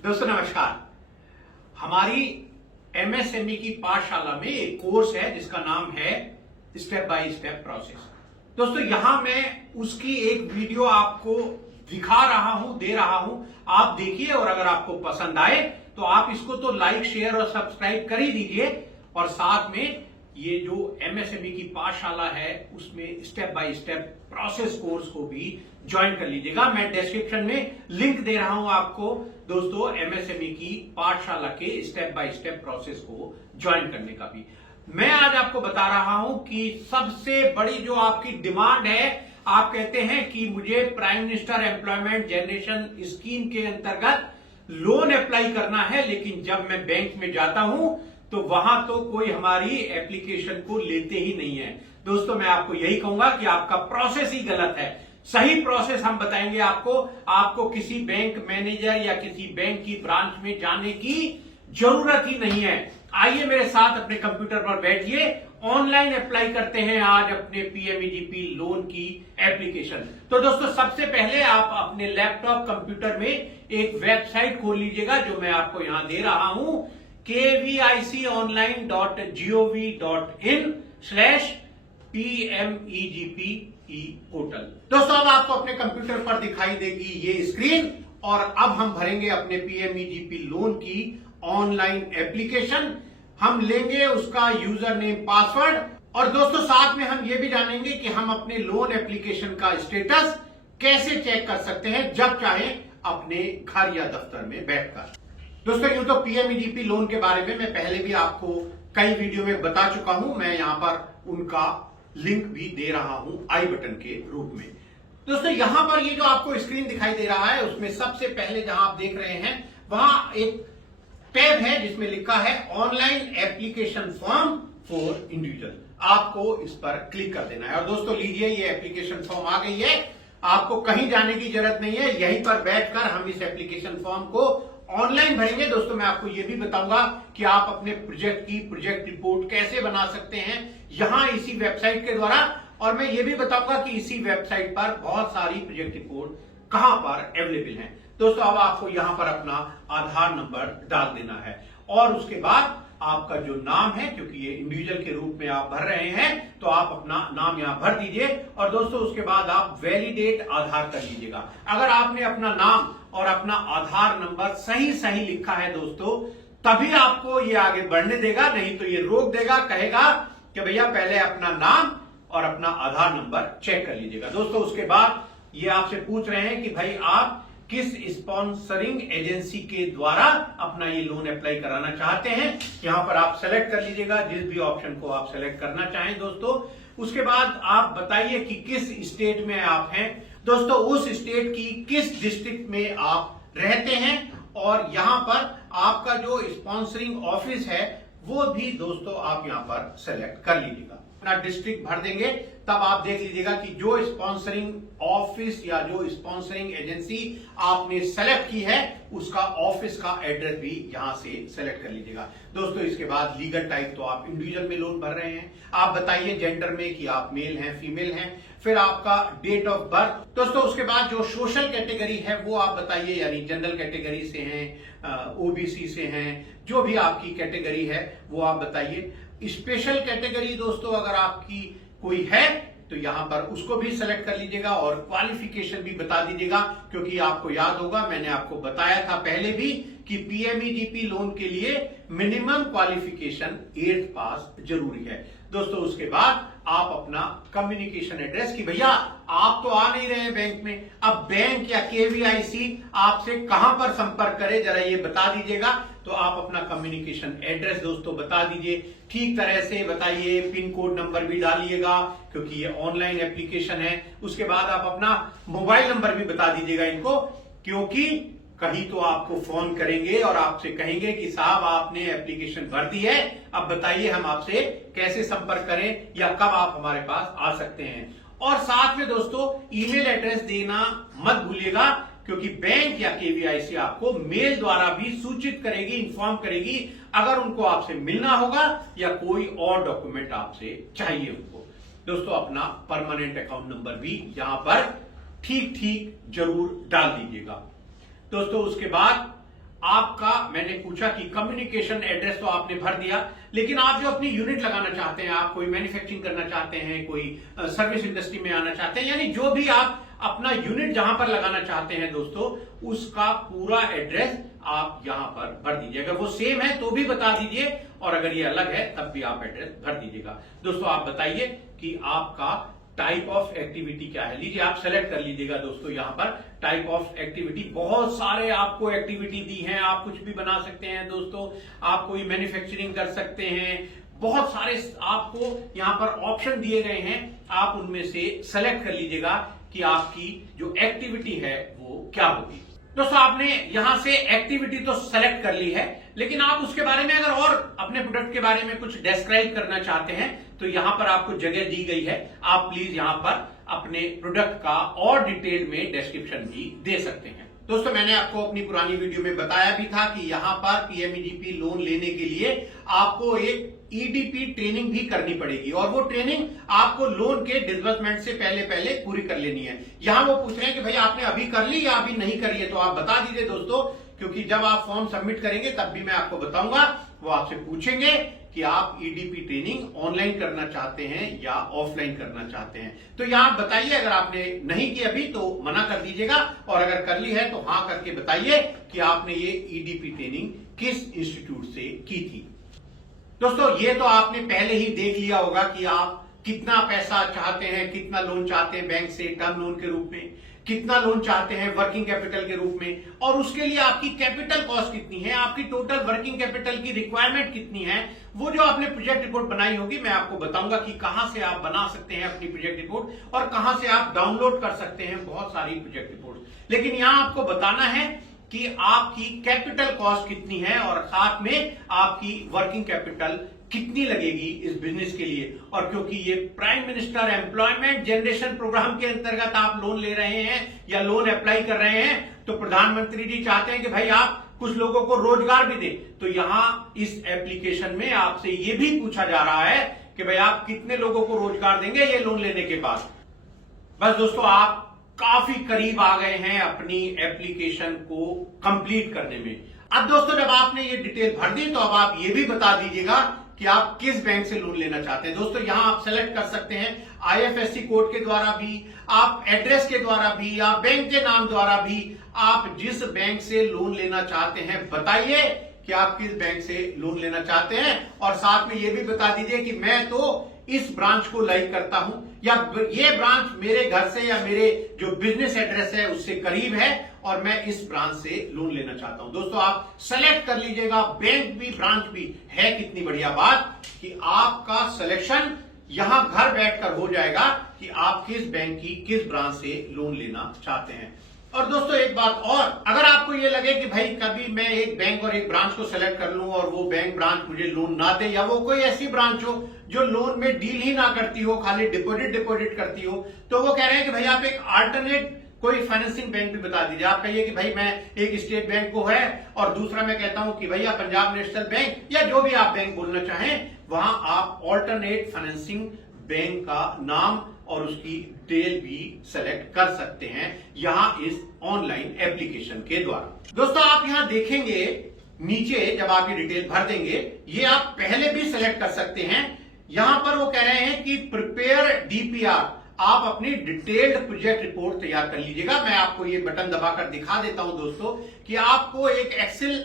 दोस्तों नमस्कार। हमारी एमएसएमई की पाठशाला में एक कोर्स है जिसका नाम है स्टेप बाय स्टेप प्रोसेस। दोस्तों यहां मैं उसकी एक वीडियो आपको दिखा रहा हूं, दे रहा हूं, आप देखिए और अगर आपको पसंद आए तो आप इसको तो लाइक, शेयर और सब्सक्राइब कर ही दीजिए और साथ में ये जो एमएसएमई की पाठशाला है उसमें step by step process course को भी ज्वाइन कर लीजिएगा। मैं डिस्क्रिप्शन में लिंक दे रहा हूं आपको दोस्तों एमएसएमई की पाठशाला के स्टेप बाय स्टेप प्रोसेस को ज्वाइन करने का भी। मैं आज आपको बता रहा हूं कि सबसे बड़ी जो आपकी डिमांड है, आप कहते हैं कि मुझे prime minister employment generation scheme के अंतर्गत लोन अप्लाई करना है, लेकिन जब मैं बैंक में जाता हूं तो वहां तो कोई हमारी एप्लीकेशन को लेते ही नहीं है। दोस्तों मैं आपको यही कहूंगा कि आपका प्रोसेस ही गलत है। सही प्रोसेस हम बताएंगे आपको किसी बैंक मैनेजर या किसी बैंक की ब्रांच में जाने की जरूरत ही नहीं है। आइए मेरे साथ अपने कंप्यूटर पर बैठिए, ऑनलाइन अप्लाई करते हैं आज अपने पीएमईजीपी लोन की एप्लीकेशन। तो दोस्तों सबसे पहले आप अपने लैपटॉप कंप्यूटर में एक वेबसाइट खोल लीजिएगा जो मैं आपको यहां दे रहा हूं, kviconline.gov.in/PMEGP पोर्टल। दोस्तों अब आपको अपने कंप्यूटर पर दिखाई देगी ये स्क्रीन और अब हम भरेंगे अपने पीएमईजीपी लोन की ऑनलाइन एप्लीकेशन। हम लेंगे उसका यूजर नेम, पासवर्ड और दोस्तों साथ में हम ये भी जानेंगे कि हम अपने लोन एप्लीकेशन का स्टेटस कैसे चेक कर सकते हैं जब चाहे अपने घर या दफ्तर में बैठकर। दोस्तों यूं तो पीएमईजीपी लोन के बारे में मैं पहले भी आपको कई वीडियो में बता चुका हूं, मैं यहां पर उनका लिंक भी दे रहा हूं आई बटन के रूप में। दोस्तों यहां पर ये जो आपको स्क्रीन दिखाई दे रहा है उसमें सबसे पहले जहां आप देख रहे हैं वहां एक टैब है जिसमें लिखा है online application form for individual. आपको इस पर क्लिक कर देना है और दोस्तों लीजिए ये एप्लीकेशन फॉर्म आ गई है। आपको कहीं जाने की जरूरत नहीं है, यहीं पर बैठकर हम इस एप्लीकेशन फॉर्म को ऑनलाइन भरेंगे। दोस्तों मैं आपको यह भी बताऊंगा कि आप अपने प्रोजेक्ट की प्रोजेक्ट रिपोर्ट कैसे बना सकते हैं यहां इसी वेबसाइट के द्वारा, और मैं ये भी बताऊंगा कि इसी वेबसाइट पर बहुत सारी प्रोजेक्ट रिपोर्ट कहां पर अवेलेबल हैं। दोस्तों अब आपको यहां पर अपना आधार नंबर डाल देना है और उसके बाद आपका जो नाम है, क्योंकि ये इंडिविजुअल के रूप में आप भर रहे हैं तो आप अपना नाम यहां भर दीजिए और दोस्तों उसके बाद आप वैलिडेट आधार कर लीजिएगा। अगर आपने अपना नाम और अपना आधार नंबर सही लिखा है दोस्तों तभी आपको ये आगे बढ़ने देगा, नहीं तो ये रोक देगा, कहेगा कि भैया पहले अपना नाम और अपना आधार नंबर चेक कर लीजिएगा। दोस्तों उसके बाद ये आपसे पूछ रहे हैं कि भाई आप किस स्पॉन्सरिंग एजेंसी के द्वारा अपना ये लोन अप्लाई कराना चाहते हैं। यहां पर आप सेलेक्ट कर लीजिएगा जिस भी ऑप्शन को आप सेलेक्ट करना चाहें दोस्तों। उसके बाद आप बताइए कि किस स्टेट में आप हैं, दोस्तों उस स्टेट की किस डिस्ट्रिक्ट में आप रहते हैं और यहां पर आपका जो स्पॉन्सरिंग ऑफिस है वो भी दोस्तों आप यहां पर सेलेक्ट कर लीजिएगा। अपना डिस्ट्रिक्ट भर देंगे तब आप देख लीजिएगा कि जो स्पॉन्सरिंग ऑफिस या जो स्पॉन्सरिंग एजेंसी आपने सेलेक्ट की है उसका ऑफिस का एड्रेस भी यहां से सेलेक्ट कर लीजिएगा। दोस्तों इसके बाद लीगल टाइप तो आप इंडिविजुअल में लोन भर रहे हैं, आप बताइए जेंडर में कि आप मेल हैं फीमेल हैं, फिर आपका डेट ऑफ बर्थ। दोस्तों उसके बाद जो सोशल कैटेगरी है वो आप बताइए, यानी जनरल कैटेगरी से हैं, ओबीसी से हैं, जो भी आपकी कैटेगरी है वो आप बताइए। स्पेशल कैटेगरी दोस्तों अगर आपकी कोई है तो यहां पर उसको भी सेलेक्ट कर लीजिएगा और क्वालिफिकेशन भी बता दीजिएगा, क्योंकि आपको याद होगा मैंने आपको बताया था पहले भी कि पीएमईजीपी लोन के लिए मिनिमम क्वालिफिकेशन 8th पास जरूरी है। दोस्तों उसके बाद आप अपना कम्युनिकेशन एड्रेस कि भैया आप तो आ नहीं रहे हैं बैंक में, अब बैंक या केवीआईसी आपसे कहां पर संपर्क करे जरा ये बता दीजिएगा। तो आप अपना कम्युनिकेशन एड्रेस दोस्तों बता दीजिए, ठीक तरह से बताइए, पिन कोड नंबर भी डालिएगा क्योंकि ये ऑनलाइन एप्लीकेशन है। उसके बाद आप अपना मोबाइल नंबर भी बता दीजिएगा इनको, क्योंकि कहीं तो आपको फोन करेंगे और आपसे कहेंगे कि साहब आपने एप्लीकेशन भर दी है, अब बताइए हम आपसे कैसे संपर्क करें या कब आप हमारे पास आ सकते हैं। और साथ में दोस्तों ईमेल एड्रेस देना मत भूलिएगा, क्योंकि बैंक या केवीआईसी आपको मेल द्वारा भी सूचित करेगी, इन्फॉर्म करेगी अगर उनको आपसे मिलना होगा या कोई और डॉक्यूमेंट आपसे चाहिए उनको। दोस्तों अपना परमानेंट अकाउंट नंबर भी यहां पर ठीक जरूर डाल दीजिएगा। दोस्तों उसके बाद आपका मैंने पूछा कि कम्युनिकेशन एड्रेस तो आपने भर दिया, लेकिन आप जो अपनी यूनिट लगाना चाहते हैं, आप कोई मैन्युफैक्चरिंग करना चाहते हैं, कोई सर्विस इंडस्ट्री में आना चाहते हैं, यानी जो भी आप अपना यूनिट जहां पर लगाना चाहते हैं दोस्तों, उसका पूरा एड्रेस आप यहां पर भर दीजिए। अगर वो सेम है तो भी बता दीजिए, और अगर ये अलग है तब भी आप एड्रेस भर दीजिएगा। दोस्तों आप बताइए कि आपका टाइप ऑफ एक्टिविटी क्या है। लीजिए आप सेलेक्ट कर लीजिएगा दोस्तों, यहां पर टाइप ऑफ एक्टिविटी, बहुत सारे आपको एक्टिविटी दी हैं, आप कुछ भी बना सकते हैं दोस्तों, आप कोई मैन्युफैक्चरिंग कर सकते हैं, बहुत सारे आपको यहां पर ऑप्शन दिए गए हैं, आप उनमें से सेलेक्ट कर लीजिएगा कि आपकी जो एक्टिविटी है वो क्या होगी। दोस्तों आपने यहां से एक्टिविटी तो सेलेक्ट कर ली है, लेकिन आप उसके बारे में अगर और अपने प्रोडक्ट के बारे में कुछ डिस्क्राइब करना चाहते हैं तो यहां पर आपको जगह दी गई है, आप प्लीज यहां पर अपने प्रोडक्ट का और डिटेल में डिस्क्रिप्शन भी दे सकते हैं। दोस्तों मैंने आपको अपनी पुरानी वीडियो में बताया भी था कि यहां पर पीएमईजीपी लोन लेने के लिए आपको एक ईडीपी ट्रेनिंग भी करनी पड़ेगी, और वो ट्रेनिंग आपको लोन के डिसबर्समेंट से पहले पहले पूरी कर लेनी है। यहां वो पूछ रहे हैं कि भाई आपने अभी कर ली या अभी नहीं करी है, तो आप बता दीजिए दोस्तों, क्योंकि जब आप फॉर्म सबमिट करेंगे तब भी मैं आपको बताऊंगा। वो आपसे पूछेंगे कि आप ईडीपी ट्रेनिंग ऑनलाइन करना चाहते हैं या ऑफलाइन करना चाहते हैं, तो यहां बताइए। अगर आपने नहीं की अभी तो मना कर दीजिएगा, और अगर कर ली है तो हाँ करके बताइए कि आपने ये ईडीपी ट्रेनिंग किस इंस्टीट्यूट से की थी। दोस्तों ये तो आपने पहले ही देख लिया होगा कि आप कितना पैसा चाहते हैं, कितना लोन चाहते हैं बैंक से टर्म लोन के रूप में, कितना लोन चाहते हैं वर्किंग कैपिटल के रूप में, और उसके लिए आपकी कैपिटल कॉस्ट कितनी है, आपकी टोटल वर्किंग कैपिटल की रिक्वायरमेंट कितनी है। वो जो आपने प्रोजेक्ट रिपोर्ट बनाई होगी, मैं आपको बताऊंगा कि कहां से आप बना सकते हैं अपनी प्रोजेक्ट रिपोर्ट, और कहां से आप डाउनलोड कर सकते हैं बहुत सारी प्रोजेक्ट रिपोर्ट। लेकिन यहां आपको बताना है कि आपकी कैपिटल कॉस्ट कितनी है, और साथ में आपकी वर्किंग कैपिटल कितनी लगेगी इस बिजनेस के लिए। और क्योंकि ये prime minister employment generation programme के अंतर्गत आप लोन ले रहे हैं या लोन अप्लाई कर रहे हैं, तो प्रधानमंत्री जी चाहते हैं कि भाई आप कुछ लोगों को रोजगार भी दें। तो यहां इस एप्लीकेशन में आपसे ये भी पूछा जा रहा है कि भाई आप कितने लोगों को रोजगार देंगे ये लोन लेने के बाद। बस दोस्तों आप काफी करीब आ गए हैं अपनी एप्लीकेशन को कंप्लीट करने में। अब दोस्तों जब आपने ये डिटेल भर दी, तो अब आप ये भी बता दीजिएगा कि आप किस बैंक से लोन लेना चाहते हैं। दोस्तों यहां आप सेलेक्ट कर सकते हैं आईएफएससी कोड के द्वारा भी, आप एड्रेस के द्वारा भी, या बैंक के नाम द्वारा भी। आप जिस बैंक से लोन लेना चाहते हैं बताइए कि आप किस बैंक से लोन लेना चाहते हैं, और साथ में ये भी बता दीजिए कि मैं तो इस ब्रांच को लाइक करता हूं, या ये ब्रांच मेरे घर से या मेरे जो बिजनेस एड्रेस है उससे करीब है, और मैं इस ब्रांच से लोन लेना चाहता हूं। दोस्तों आप सेलेक्ट कर लीजिएगा, बैंक भी ब्रांच भी है। कितनी बढ़िया बात कि आपका सिलेक्शन यहां घर बैठकर हो जाएगा कि आप किस बैंक की किस ब्रांच से लोन लेना चाहते हैं। और दोस्तों एक बात और, अगर आपको ये लगे कि भाई कभी मैं एक बैंक और एक ब्रांच को सेलेक्ट कर लूं और वो बैंक ब्रांच मुझे लोन ना दे, या वो कोई ऐसी ब्रांच हो जो लोन में डील ही ना करती हो, खाली डिपॉजिट करती हो, तो वो कह रहे हैं कि भाई आप एक अल्टरनेट कोई फाइनेंसिंग बैंक भी बता दीजिए। आप कहिए कि भाई मैं एक स्टेट बैंक को है, और दूसरा मैं कहता हूं कि भैया पंजाब नेशनल बैंक, या जो भी आप बैंक बोलना चाहें, वहां आप ऑल्टरनेट फाइनेंसिंग बैंक का नाम और उसकी डिटेल भी सेलेक्ट कर सकते हैं यहां इस ऑनलाइन एप्लीकेशन के द्वारा। दोस्तों आप यहां देखेंगे नीचे जब आप ये डिटेल भर देंगे, ये आप पहले भी सेलेक्ट कर सकते हैं। यहां पर वो कह रहे हैं कि प्रिपेयर डीपीआर, आप अपनी डिटेल्ड प्रोजेक्ट रिपोर्ट तैयार कर लीजिएगा। मैं आपको ये बटन दबाकर दिखा देता हूं दोस्तों कि आपको एक एक्सेल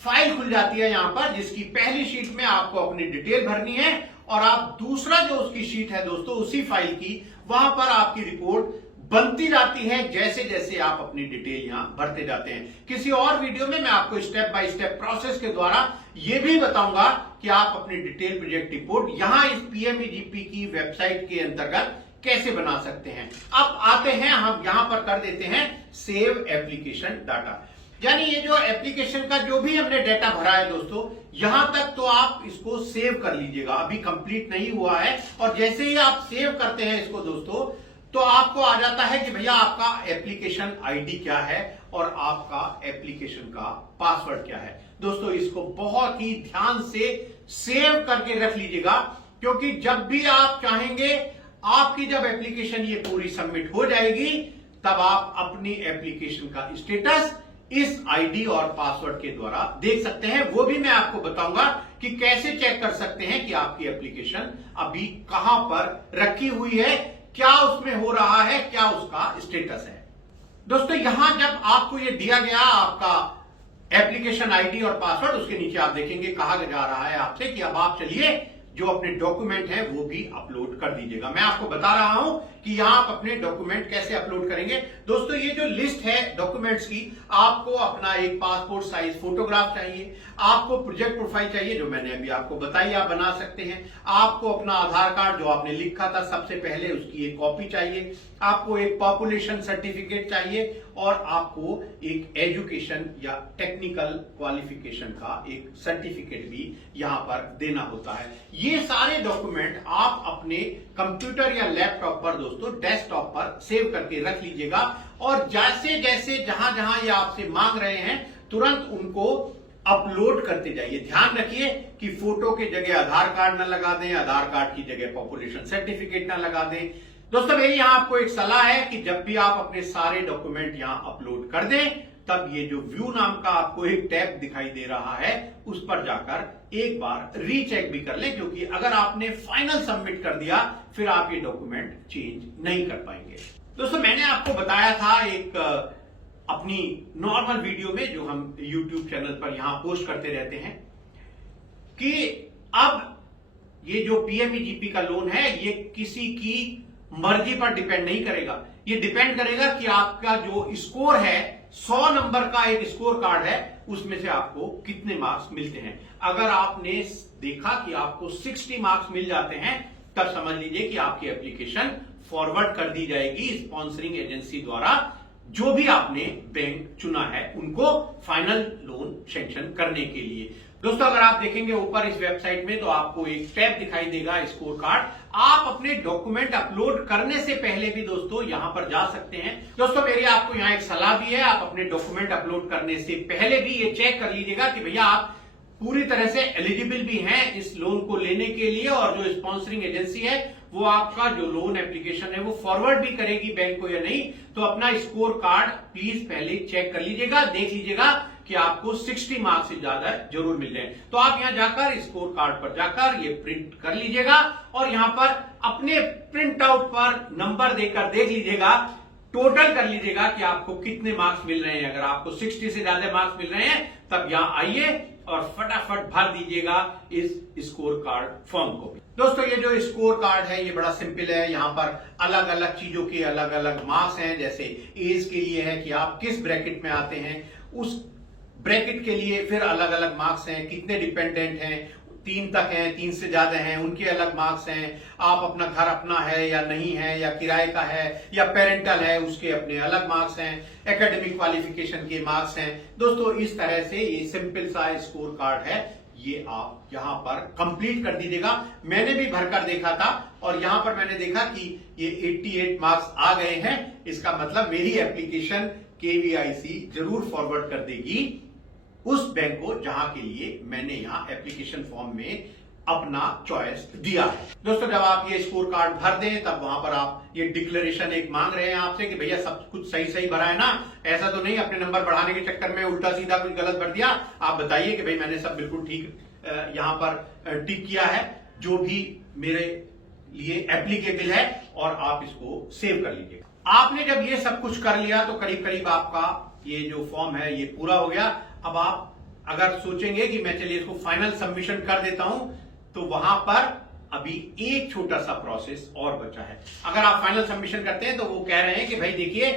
फाइल खुल जाती है यहां पर, जिसकी पहली शीट में आपको अपनी डिटेल भरनी है, और आप दूसरा जो उसकी शीट है दोस्तों उसी फाइल की, वहां पर आपकी रिपोर्ट बनती जाती है जैसे जैसे आप अपनी डिटेल यहां भरते जाते हैं। किसी और वीडियो में मैं आपको स्टेप बाय स्टेप प्रोसेस के द्वारा यह भी बताऊंगा कि आप अपनी डिटेल प्रोजेक्ट रिपोर्ट यहां इस पीएमईजीपी की वेबसाइट के अंतर्गत कैसे बना सकते हैं। अब आते हैं, हम यहां पर कर देते हैं सेव एप्लीकेशन डाटा, यानी ये जो एप्लीकेशन का जो भी हमने डाटा भरा है दोस्तों, यहां तक तो आप इसको सेव कर लीजिएगा। अभी कंप्लीट नहीं हुआ है, और जैसे ही आप सेव करते हैं इसको दोस्तों, तो आपको आ जाता है कि भैया आपका एप्लीकेशन आईडी क्या है और आपका एप्लीकेशन का पासवर्ड क्या है। दोस्तों इसको बहुत ही ध्यान से सेव करके रख लीजिएगा, क्योंकि जब भी आप चाहेंगे, आपकी जब एप्लीकेशन ये पूरी सबमिट हो जाएगी, तब आप अपनी एप्लीकेशन का स्टेटस इस आईडी और पासवर्ड के द्वारा देख सकते हैं। वो भी मैं आपको बताऊंगा कि कैसे चेक कर सकते हैं कि आपकी एप्लीकेशन अभी कहां पर रखी हुई है, क्या उसमें हो रहा है, क्या उसका स्टेटस है। दोस्तों यहां जब आपको ये दिया गया आपका एप्लीकेशन आईडी और पासवर्ड, उसके नीचे आप देखेंगे कहा जा रहा है आपसे कि अब आप चलिए जो अपने डॉक्यूमेंट है वो भी अपलोड कर दीजिएगा। मैं आपको बता रहा हूं कि यहां आप अपने डॉक्यूमेंट कैसे अपलोड करेंगे। दोस्तों ये जो लिस्ट है डॉक्यूमेंट्स की, आपको अपना एक पासपोर्ट साइज फोटोग्राफ चाहिए, आपको प्रोजेक्ट प्रोफाइल चाहिए जो मैंने अभी आपको बताई आप बना सकते हैं, आपको अपना आधार कार्ड जो आपने लिखा था सबसे पहले उसकी एक कॉपी चाहिए, आपको एक पॉपुलेशन सर्टिफिकेट चाहिए और आपको एक एजुकेशन या टेक्निकल क्वालिफिकेशन का एक सर्टिफिकेट भी यहां पर देना होता है। ये सारे डॉक्यूमेंट आप अपने कंप्यूटर या लैपटॉप पर दोस्तों डेस्कटॉप पर सेव करके रख लीजिएगा और जैसे जैसे जहां जहां ये आपसे मांग रहे हैं तुरंत उनको अपलोड करते जाइए। ध्यान रखिए कि फोटो के जगह आधार कार्ड ना लगा दें, आधार कार्ड की जगह पॉपुलेशन सर्टिफिकेट ना लगा दें। दोस्तों मेरी यहां आपको एक सलाह है कि जब भी आप अपने सारे डॉक्यूमेंट यहां अपलोड कर दें तब ये जो व्यू नाम का आपको एक टैब दिखाई दे रहा है उस पर जाकर एक बार रीचेक भी कर लें, क्योंकि अगर आपने फाइनल सबमिट कर दिया फिर आप ये डॉक्यूमेंट चेंज नहीं कर पाएंगे। दोस्तों मैंने आपको बताया था एक अपनी नॉर्मल वीडियो में जो हम यूट्यूब चैनल पर यहां पोस्ट करते रहते हैं कि अब ये जो पीएमईजीपी का लोन है ये किसी की मर्जी पर डिपेंड नहीं करेगा। ये डिपेंड करेगा कि आपका जो स्कोर है 100 नंबर का एक स्कोर कार्ड है उसमें से आपको कितने मार्क्स मिलते हैं। अगर आपने देखा कि आपको 60 मार्क्स मिल जाते हैं तब समझ लीजिए कि आपकी एप्लीकेशन फॉरवर्ड कर दी जाएगी स्पॉन्सरिंग एजेंसी द्वारा, जो भी आपने बैंक चुना है उनको फाइनल लोन सैंक्शन करने के लिए। दोस्तों अगर आप देखेंगे ऊपर इस वेबसाइट में तो आपको एक टैब दिखाई देगा स्कोर कार्ड। आप अपने डॉक्यूमेंट अपलोड करने से पहले भी दोस्तों यहां पर जा सकते हैं। दोस्तों मेरी आपको यहां एक सलाह भी है, आप अपने डॉक्यूमेंट अपलोड करने से पहले भी ये चेक कर लीजिएगा कि भैया आप पूरी तरह से एलिजिबल भी हैं इस लोन को लेने के लिए और जो स्पॉन्सरिंग एजेंसी है वो आपका जो लोन एप्लीकेशन है वो फॉरवर्ड भी करेगी बैंक को या नहीं। तो अपना स्कोर कार्ड प्लीज पहले चेक कर लीजिएगा, देख लीजिएगा कि आपको 60 मार्क्स से ज्यादा जरूर मिल जाए। तो आप यहां जाकर स्कोर कार्ड पर जाकर ये प्रिंट कर लीजिएगा और यहां पर अपने प्रिंट आउट पर नंबर देकर देख लीजिएगा, टोटल कर लीजिएगा कि आपको कितने मार्क्स मिल रहे हैं। अगर आपको 60 से ज्यादा मार्क्स मिल रहे हैं तब यहां आइए और फटाफट भर दीजिएगा इस स्कोर कार्ड फॉर्म को। दोस्तों ये जो स्कोर कार्ड है ये बड़ा सिंपल है। यहां पर अलग अलग चीजों के अलग अलग मार्क्स हैं, जैसे एज के लिए है कि आप किस ब्रैकेट में आते हैं, उस ब्रैकेट के लिए फिर अलग अलग मार्क्स हैं, कितने डिपेंडेंट हैं, 3 तक हैं, 3 से ज्यादा हैं उनके अलग मार्क्स हैं, आप अपना घर अपना है या नहीं है या किराए का है या पेरेंटल है उसके अपने अलग मार्क्स हैं, एकेडमिक क्वालिफिकेशन के मार्क्स हैं। दोस्तों इस तरह से ये सिंपल सा स्कोर कार्ड है, ये आप यहां पर कंप्लीट कर दीजिएगा। मैंने भी भरकर देखा था और यहां पर मैंने देखा कि ये 88 मार्क्स आ गए हैं। इसका मतलब मेरी एप्लीकेशन केवीआईसी जरूर फॉरवर्ड कर देगी उस बैंक को जहां के लिए मैंने यहां एप्लीकेशन फॉर्म में अपना चॉइस दिया है। दोस्तों जब आप ये स्कोर कार्ड भर दें तब वहां पर आप ये डिक्लेरेशन एक मांग रहे हैं आपसे कि भैया सब कुछ सही सही भरा है ना, ऐसा तो नहीं अपने नंबर बढ़ाने के चक्कर में उल्टा सीधा कुछ गलत भर दिया। आप बताइए कि भाई मैंने सब बिल्कुल ठीक यहां पर टिक किया है जो भी मेरे लिए एप्लीकेबल है और आप इसको सेव कर लीजिए। आपने जब ये सब कुछ कर लिया तो करीब करीब आपका ये जो फॉर्म है ये पूरा हो गया। अब आप अगर सोचेंगे कि मैं चलिए इसको फाइनल सबमिशन कर देता हूं तो वहां पर अभी एक छोटा सा प्रोसेस और बचा है। अगर आप फाइनल सबमिशन करते हैं तो वो कह रहे हैं कि भाई देखिए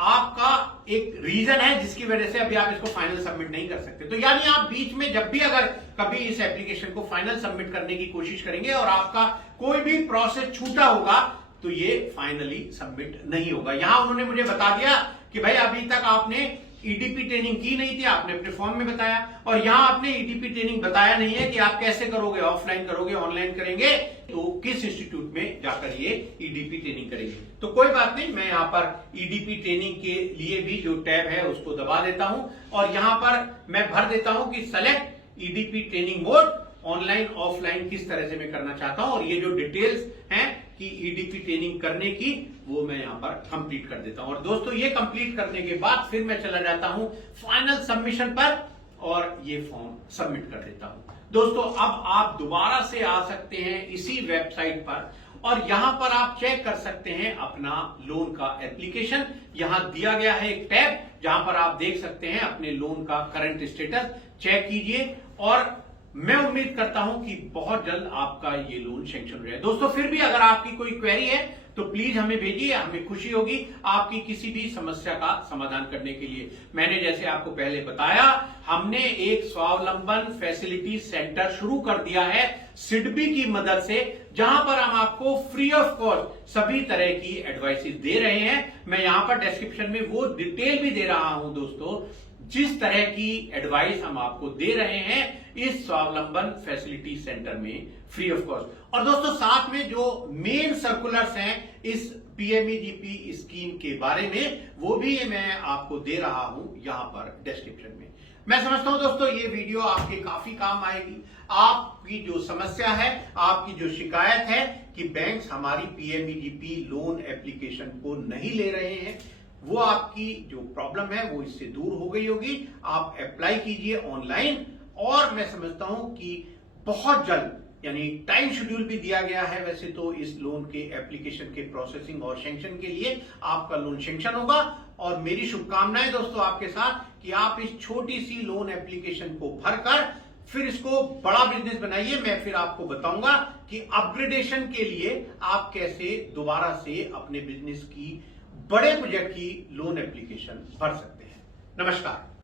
आपका एक रीजन है जिसकी वजह से अभी आप इसको फाइनल सबमिट नहीं कर सकते। तो यानी आप बीच में जब भी अगर कभी इस एप्लीकेशन को फाइनल सबमिट करने की कोशिश करेंगे और आपका कोई भी प्रोसेस छूटा होगा तो ये फाइनली सबमिट नहीं होगा। यहां उन्होंने मुझे बता दिया कि भाई अभी तक आपने ईडीपी ट्रेनिंग की नहीं थी, आपने अपने फॉर्म में बताया, और यहां आपने ईडीपी ट्रेनिंग बताया नहीं है कि आप कैसे करोगे, ऑफलाइन करोगे, ऑनलाइन करेंगे, तो किस इंस्टीट्यूट में जाकर ये ईडीपी ट्रेनिंग करेंगे। तो कोई बात नहीं, मैं यहां पर ईडीपी ट्रेनिंग के लिए भी जो टैब है उसको दबा देता हूं और यहां पर मैं भर देता हूं कि select EDP training mode, online offline किस तरह से मैं करना चाहता हूं। और ये जो डिटेल्स हैं कि ईडीपी ट्रेनिंग करने की, वो मैं यहां पर कंप्लीट कर देता हूं। और दोस्तों ये कंप्लीट करने के बाद फिर मैं चला जाता हूं फाइनल सबमिशन पर और ये फॉर्म सबमिट कर देता हूं। दोस्तों अब आप दोबारा से आ सकते हैं इसी वेबसाइट पर और यहां पर आप चेक कर सकते हैं अपना लोन का एप्लीकेशन। यहां दिया गया है एक टैब जहां पर आप देख सकते हैं अपने लोन का करंट स्टेटस चेक कीजिए और मैं उम्मीद करता हूं कि बहुत जल्द आपका ये लोन सैंक्शन हो जाए। दोस्तों फिर भी अगर आपकी कोई क्वेरी है तो प्लीज हमें भेजिए, हमें खुशी होगी आपकी किसी भी समस्या का समाधान करने के लिए। मैंने जैसे आपको पहले बताया, हमने एक स्वावलंबन फैसिलिटी सेंटर शुरू कर दिया है सिडबी की मदद से, जहां पर हम आपको फ्री ऑफ कॉस्ट सभी तरह की एडवाइसेस दे रहे हैं। मैं यहां पर डिस्क्रिप्शन में वो डिटेल भी दे रहा हूं दोस्तों, जिस तरह की एडवाइस हम आपको दे रहे हैं इस स्वावलंबन फैसिलिटी सेंटर में फ्री ऑफ कॉस्ट। और दोस्तों साथ में जो मेन सर्कुलर्स हैं इस पीएमईजीपी स्कीम के बारे में, वो भी मैं आपको दे रहा हूं यहां पर डिस्क्रिप्शन में। मैं समझता हूं दोस्तों ये वीडियो आपके काफी काम आएगी। आपकी जो समस्या है, आपकी जो शिकायत है कि बैंक्स हमारी पीएमईजीपी लोन एप्लीकेशन को नहीं ले रहे हैं, वो आपकी जो प्रॉब्लम है वो इससे दूर हो गई होगी। आप अप्लाई कीजिए ऑनलाइन और मैं समझता हूं कि बहुत जल्द, यानी टाइम शेड्यूल भी दिया गया है वैसे तो इस लोन के एप्लीकेशन के प्रोसेसिंग और सैंक्शन के लिए, आपका लोन सैंक्शन होगा। और मेरी शुभकामनाएं दोस्तों आपके साथ कि आप इस छोटी सी लोन एप्लीकेशन को भरकर फिर इसको बड़ा बिजनेस बनाइए। मैं फिर आपको बताऊंगा कि अपग्रेडेशन के लिए आप कैसे दोबारा से अपने बिजनेस की बड़े प्रोजेक्ट की लोन एप्लीकेशन भर सकते हैं। नमस्कार।